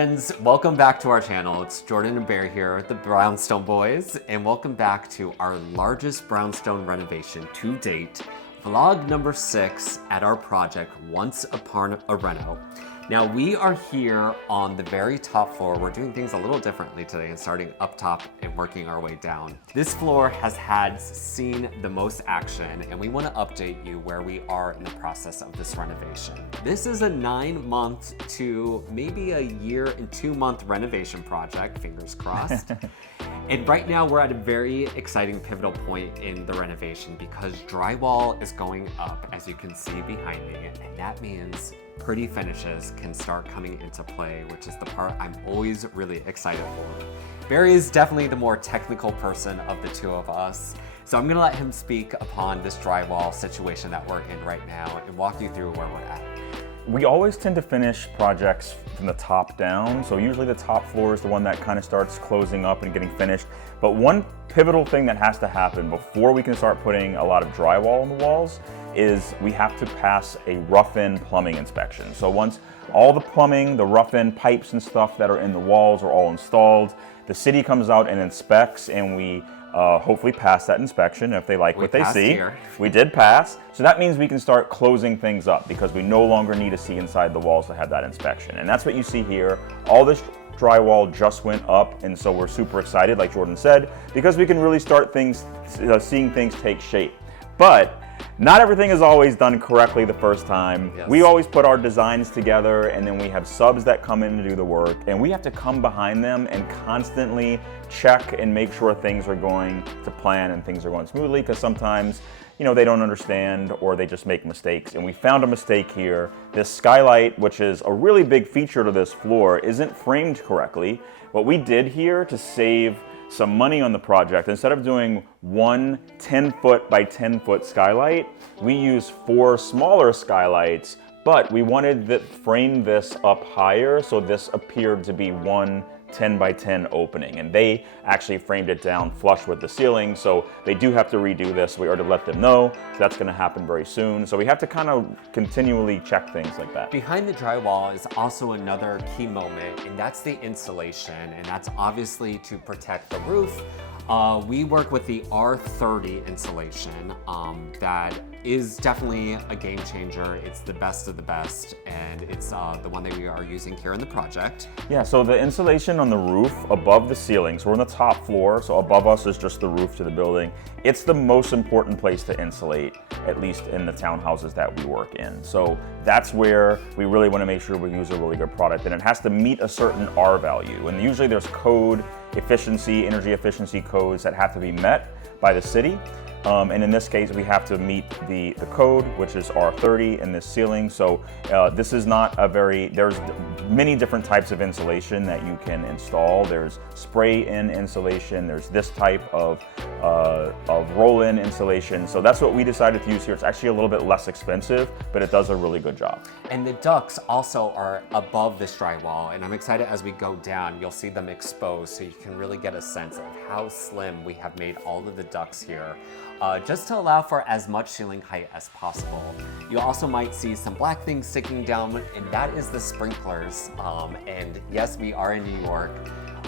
friends, welcome back to our channel. It's Jordan and Bear here, the Brownstone boys, and welcome back to our largest brownstone renovation to date, vlog number 6 at our project, Once Upon A Reno. Now we are here on the very top floor. We're doing things a little differently today and starting up top and working our way down. This floor has seen the most action, and we want to update you where we are in the process of this renovation. This is a 9-month to maybe a year and 2-month renovation project, fingers crossed. And right now we're at a very exciting pivotal point in the renovation because drywall is going up, as you can see behind me, and that means pretty finishes can start coming into play, which is the part I'm always really excited for. Barry is definitely the more technical person of the two of us, so I'm gonna let him speak upon this drywall situation that we're in right now and walk you through where we're at. We always tend to finish projects from the top down, so usually the top floor is the one that kind of starts closing up and getting finished. But one pivotal thing that has to happen before we can start putting a lot of drywall on the walls is we have to pass a rough-in plumbing inspection. So once all the plumbing, the rough-in pipes and stuff that are in the walls are all installed, the city comes out and inspects, and we hopefully pass that inspection. If they like what they see, here. We did pass. So that means we can start closing things up because we no longer need to see inside the walls to have that inspection. And that's what you see here. All this drywall just went up, and so we're super excited, like Jordan said, because we can really start seeing things take shape. But not everything is always done correctly the first time. Yes. We always put our designs together, and then we have subs that come in to do the work, and we have to come behind them and constantly check and make sure things are going to plan and things are going smoothly, because sometimes, you know, they don't understand or they just make mistakes. And we found a mistake here. This skylight, which is a really big feature to this floor, isn't framed correctly. What we did here to save some money on the project, instead of doing one 10-foot by 10-foot skylight, we used 4 smaller skylights, but we wanted to frame this up higher, so this appeared to be one 10 by 10 opening, and they actually framed it down flush with the ceiling, so they do have to redo this. We already let them know, so that's going to happen very soon. So we have to kind of continually check things like that. Behind the drywall is also another key moment, and that's the insulation, and that's obviously to protect the roof. We work with the R30 insulation that is definitely a game changer. It's the best of the best, and it's the one that we are using here in the project. Yeah, so the insulation on the roof above the ceiling, so we're on the top floor, so above us is just the roof to the building. It's the most important place to insulate, at least in the townhouses that we work in. So that's where we really want to make sure we use a really good product, and it has to meet a certain R value. And usually there's code efficiency, energy efficiency codes that have to be met by the city. And in this case, we have to meet the code, which is R30 in this ceiling. So this is not a there's many different types of insulation that you can install. There's spray-in insulation. There's this type of roll-in insulation. So that's what we decided to use here. It's actually a little bit less expensive, but it does a really good job. And the ducts also are above this drywall, and I'm excited as we go down, you'll see them exposed so you can really get a sense of how slim we have made all of the ducts here. Just to allow for as much ceiling height as possible. You also might see some black things sticking down, and that is the sprinklers. And yes, we are in New York.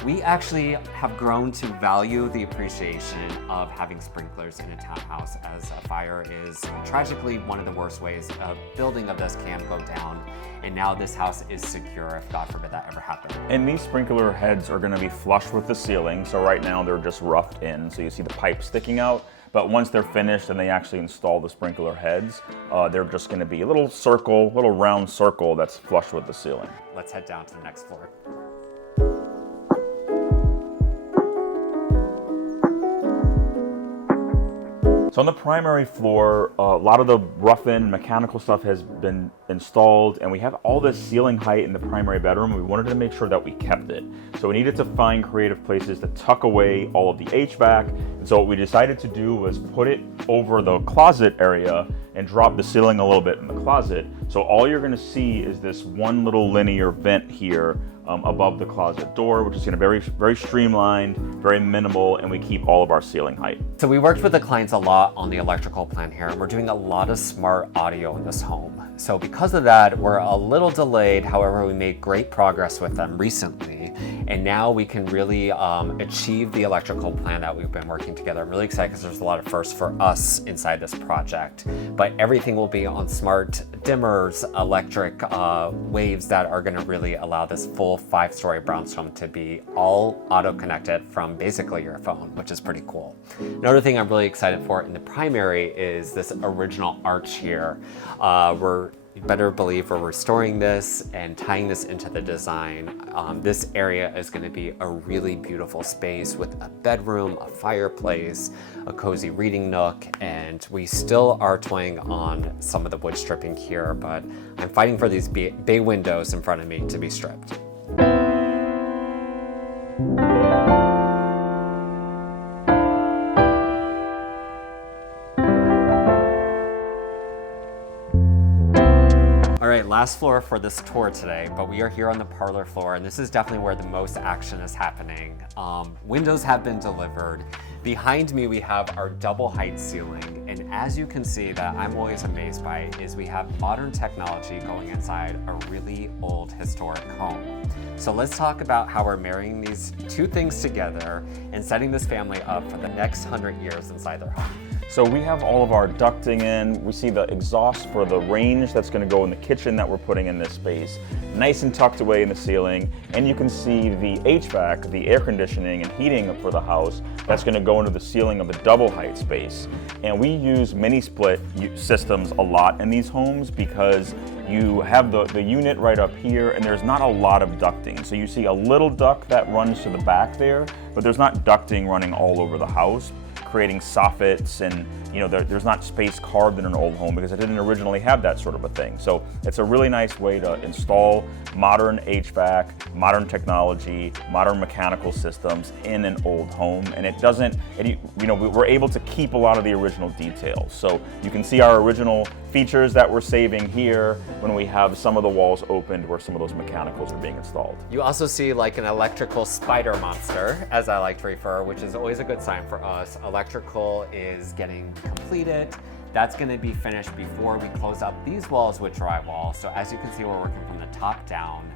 We actually have grown to value the appreciation of having sprinklers in a townhouse, as a fire is tragically one of the worst ways a building of this can go down. And now this house is secure if God forbid that ever happened. And these sprinkler heads are going to be flush with the ceiling. So right now they're just roughed in. So you see the pipe sticking out. But once they're finished and they actually install the sprinkler heads, they're just going to be a little round circle that's flush with the ceiling. Let's head down to the next floor. So on the primary floor, a lot of the rough-in mechanical stuff has been installed, and we have all this ceiling height in the primary bedroom. We wanted to make sure that we kept it. So we needed to find creative places to tuck away all of the HVAC. And so what we decided to do was put it over the closet area and drop the ceiling a little bit in the closet. So all you're gonna see is this one little linear vent here above the closet door, which is going to be very streamlined, very minimal, and we keep all of our ceiling height. So we worked with the clients a lot on the electrical plan here, and we're doing a lot of smart audio in this home. So because of that, we're a little delayed. However, we made great progress with them recently, and now we can really achieve the electrical plan that we've been working together. I'm really excited because there's a lot of firsts for us inside this project, but everything will be on smart dimmers, electric waves that are going to really allow this full 5-story brownstone to be all auto-connected from basically your phone, which is pretty cool. Another thing I'm really excited for in the primary is this original arch here. You better believe we're restoring this and tying this into the design. This area is going to be a really beautiful space with a bedroom, a fireplace, a cozy reading nook, and we still are toying on some of the wood stripping here, but I'm fighting for these bay windows in front of me to be stripped. All right, last floor for this tour today, but we are here on the parlor floor, and this is definitely where the most action is happening. Windows have been delivered. Behind me, we have our double height ceiling, and as you can see that I'm always amazed by is we have modern technology going inside a really old historic home. So let's talk about how we're marrying these two things together and setting this family up for the next 100 years inside their home. So we have all of our ducting in. We see the exhaust for the range that's going to go in the kitchen that we're putting in this space, nice and tucked away in the ceiling. And you can see the HVAC, the air conditioning and heating for the house, that's going to go into the ceiling of the double height space. And we use mini split systems a lot in these homes because you have the unit right up here and there's not a lot of ducting. So you see a little duct that runs to the back there, but there's not ducting running all over the house, creating soffits, and there's not space carved in an old home because it didn't originally have that sort of a thing. So it's a really nice way to install modern HVAC, modern technology, modern mechanical systems in an old home, and we're able to keep a lot of the original details. So you can see our original features that we're saving here when we have some of the walls opened where some of those mechanicals are being installed. You also see like an electrical spider monster, as I like to refer, which is always a good sign for us. Electrical is getting completed. That's going to be finished before we close up these walls with drywall. So as you can see, we're working from the top down.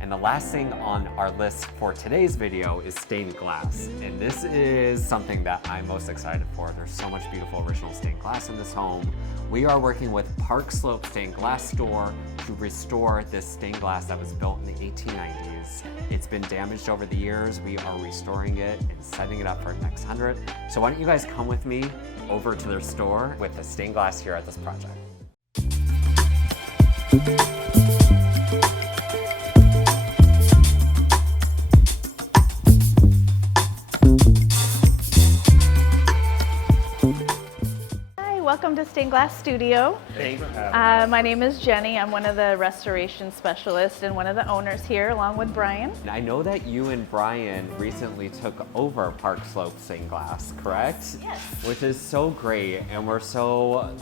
And the last thing on our list for today's video is stained glass. And this is something that I'm most excited for. There's so much beautiful original stained glass in this home. We are working with Park Slope Stained Glass Store to restore this stained glass that was built in the 1890s. It's been damaged over the years. We are restoring it and setting it up for the next 100. So why don't you guys come with me over to their store with the stained glass here at this project. Welcome to Stained Glass Studio. Thanks for having us. My name is Jenny. I'm one of the restoration specialists and one of the owners here, along with Brian. I know that you and Brian recently took over Park Slope Stained Glass, correct? Yes. Which is so great, and we're so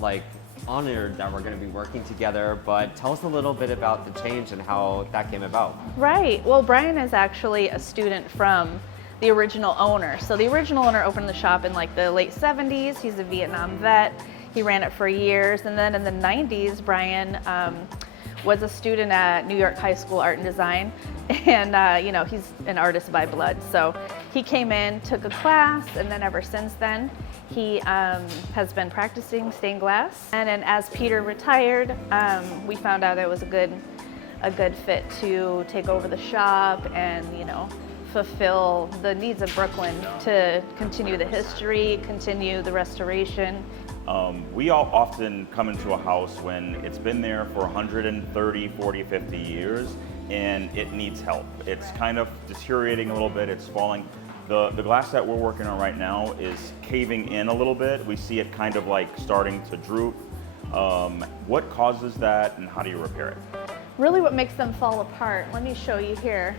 honored that we're going to be working together. But tell us a little bit about the change and how that came about. Right. Well, Brian is actually a student from the original owner. So the original owner opened the shop in the late 70s. He's a Vietnam vet. He ran it for years, and then in the 90s, Brian was a student at New York High School Art and Design, and he's an artist by blood. So he came in, took a class, and then ever since then, he has been practicing stained glass. And then as Peter retired, we found out it was a good fit to take over the shop and fulfill the needs of Brooklyn to continue the history, continue the restoration. We all often come into a house when it's been there for 130, 40, 50 years and it needs help. It's kind of deteriorating a little bit, it's falling. The glass that we're working on right now is caving in a little bit. We see it kind of starting to droop. What causes that and how do you repair it? Really what makes them fall apart, let me show you here,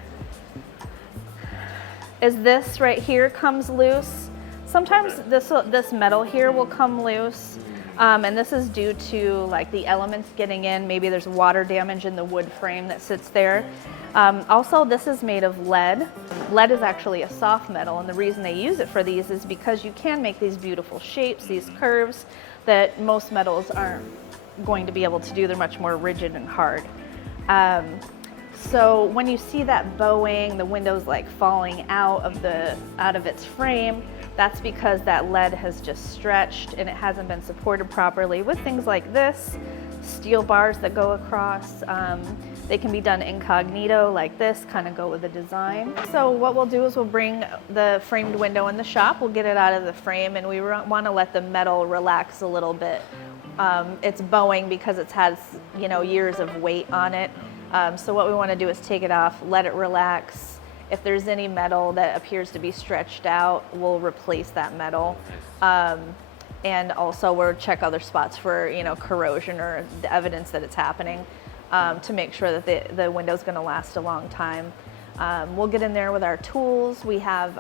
is this right here comes loose. Sometimes this metal here will come loose. And this is due to like the elements getting in. Maybe there's water damage in the wood frame that sits there. Also, this is made of lead. Lead is actually a soft metal, and the reason they use it for these is because you can make these beautiful shapes, these curves that most metals aren't going to be able to do. They're much more rigid and hard. So when you see that bowing, the window's like falling out of its frame, that's because that lead has just stretched and it hasn't been supported properly with things like this, steel bars that go across. They can be done incognito like this, kind of go with the design. So what we'll do is we'll bring the framed window in the shop, we'll get it out of the frame, and we want to let the metal relax a little bit. It's bowing because it's had, you know, years of weight on it. So what we want to do is take it off, let it relax. If there's any metal that appears to be stretched out, we'll replace that metal. And also we'll check other spots for, you know, corrosion or the evidence that it's happening, to make sure that the window's going to last a long time. We'll get in there with our tools. We have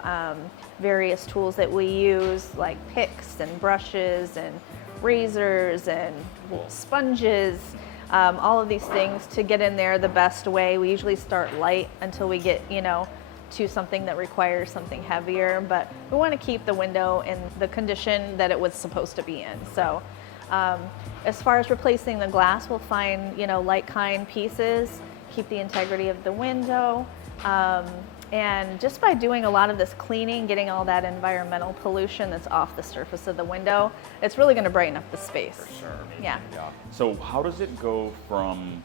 various tools that we use, like picks and brushes and razors and sponges. All of these things to get in there the best way. We usually start light until we get, you know, to something that requires something heavier, but we want to keep the window in the condition that it was supposed to be in. So as far as replacing the glass, we'll find, you know, like kind pieces, keep the integrity of the window. And just by doing a lot of this cleaning, getting all that environmental pollution that's off the surface of the window, it's really going to brighten up the space. For sure. Yeah. So how does it go from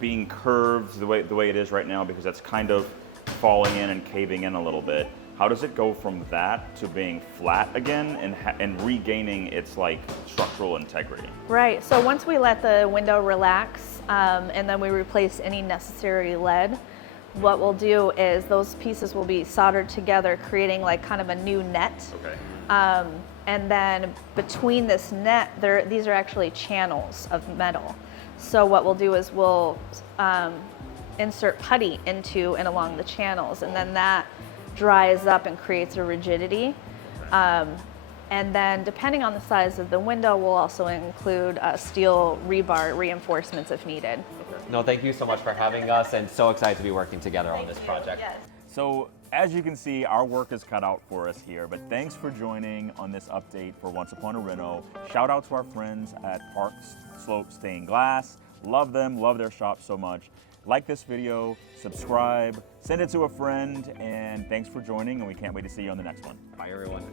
being curved the way it is right now, because that's kind of falling in and caving in a little bit? How does it go from that to being flat again and regaining its like structural integrity? Right. So once we let the window relax, and then we replace any necessary lead, what we'll do is those pieces will be soldered together, creating like kind of a new net. Okay. And then between this net, these are actually channels of metal. So what we'll do is we'll insert putty into and along the channels, and then that dries up and creates a rigidity. And then depending on the size of the window, we'll also include steel rebar reinforcements if needed. No, thank you so much for having us, and so excited to be working together on this project. Yes. So as you can see, our work is cut out for us here, but thanks for joining on this update for Once Upon a Reno. Shout out to our friends at Park Slope Stained Glass. Love them, love their shop so much. Like this video, subscribe, send it to a friend, and thanks for joining, and we can't wait to see you on the next one. Bye, everyone.